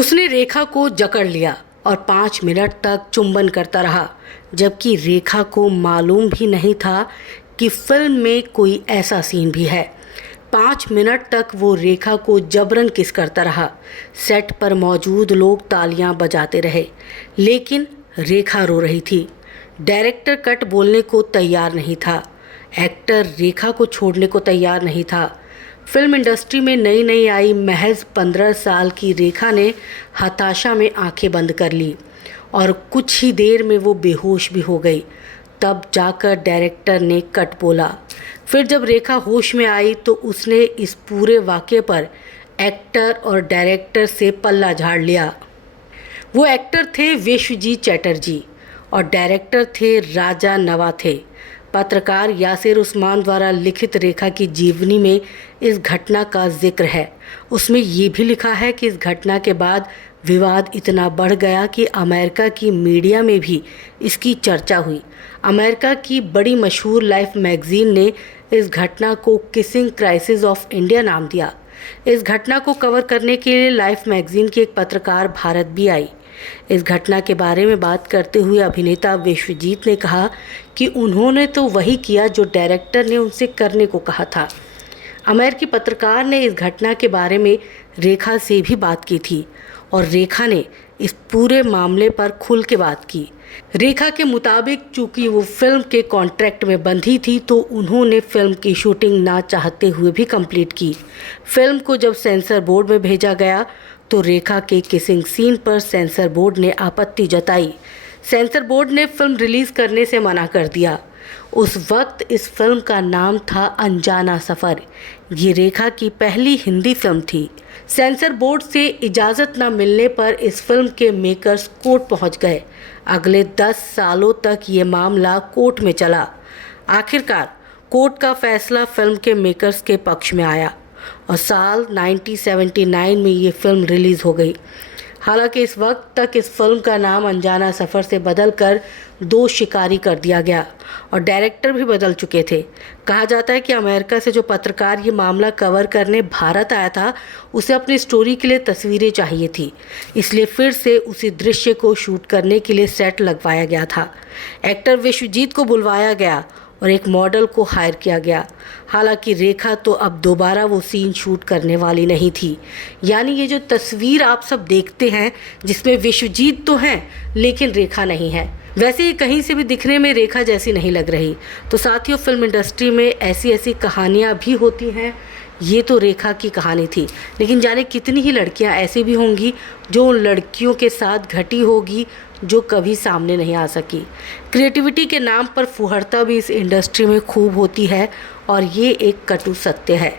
उसने रेखा को जकड़ लिया और 5 मिनट तक चुंबन करता रहा, जबकि रेखा को मालूम भी नहीं था कि फिल्म में कोई ऐसा सीन भी है। 5 मिनट तक वो रेखा को जबरन किस करता रहा। सेट पर मौजूद लोग तालियां बजाते रहे, लेकिन रेखा रो रही थी। डायरेक्टर कट बोलने को तैयार नहीं था। एक्टर रेखा को छोड़ने को तैयार नहीं था। फिल्म इंडस्ट्री में नई नई आई महज 15 साल की रेखा ने हताशा में आंखें बंद कर ली और कुछ ही देर में वो बेहोश भी हो गई। तब जाकर डायरेक्टर ने कट बोला। फिर जब रेखा होश में आई तो उसने इस पूरे वाक़ये पर एक्टर और डायरेक्टर से पल्ला झाड़ लिया। वो एक्टर थे विश्वजीत चटर्जी और डायरेक्टर थे राजा नवा थे। पत्रकार यासिर उस्मान द्वारा लिखित रेखा की जीवनी में इस घटना का जिक्र है। उसमें ये भी लिखा है कि इस घटना के बाद विवाद इतना बढ़ गया कि अमेरिका की मीडिया में भी इसकी चर्चा हुई। अमेरिका की बड़ी मशहूर लाइफ मैगज़ीन ने इस घटना को किसिंग क्राइसिस ऑफ इंडिया नाम दिया। इस घटना को कवर करने के लिए लाइफ मैगज़ीन की एक पत्रकार भारत भी आई। इस घटना के बारे में बात करते हुए अभिनेता विश्वजीत ने कहा कि उन्होंने तो वही किया जो डायरेक्टर ने उनसे करने को कहा था। अमेरिकी पत्रकार ने इस घटना के बारे में रेखा से भी बात की थी और रेखा ने इस पूरे मामले पर खुल के बात की। रेखा के मुताबिक चूंकि वो फिल्म के कॉन्ट्रैक्ट में बंधी थी तो उन्होंने फिल्म की शूटिंग ना चाहते हुए भी कंप्लीट की। फिल्म को जब सेंसर बोर्ड में भेजा गया तो रेखा के किसिंग सीन पर सेंसर बोर्ड ने आपत्ति जताई। सेंसर बोर्ड ने फिल्म रिलीज़ करने से मना कर दिया। उस वक्त इस फिल्म का नाम था अनजाना सफ़र। ये रेखा की पहली हिंदी फिल्म थी। सेंसर बोर्ड से इजाज़त न मिलने पर इस फिल्म के मेकर्स कोर्ट पहुंच गए। अगले 10 सालों तक ये मामला कोर्ट में चला। आखिरकार कोर्ट का फैसला फिल्म के मेकर्स के पक्ष में आया और साल 1979 में ये फिल्म रिलीज़ हो गई। हालांकि इस वक्त तक इस फिल्म का नाम अनजाना सफ़र से बदलकर दो शिकारी कर दिया गया और डायरेक्टर भी बदल चुके थे। कहा जाता है कि अमेरिका से जो पत्रकार ये मामला कवर करने भारत आया था, उसे अपनी स्टोरी के लिए तस्वीरें चाहिए थी, इसलिए फिर से उसी दृश्य को शूट करने के लिए सेट लगवाया गया था। एक्टर विश्वजीत को बुलवाया गया और एक मॉडल को हायर किया गया। हालांकि रेखा तो अब दोबारा वो सीन शूट करने वाली नहीं थी। यानी ये जो तस्वीर आप सब देखते हैं जिसमें विश्वजीत तो हैं लेकिन रेखा नहीं है, वैसे ये कहीं से भी दिखने में रेखा जैसी नहीं लग रही। तो साथियों, फिल्म इंडस्ट्री में ऐसी ऐसी कहानियाँ भी होती हैं। ये तो रेखा की कहानी थी, लेकिन जाने कितनी ही लड़कियां ऐसी भी होंगी जो उन लड़कियों के साथ घटी होगी जो कभी सामने नहीं आ सकी। क्रिएटिविटी के नाम पर फुहरता भी इस इंडस्ट्री में खूब होती है और ये एक कटु सत्य है।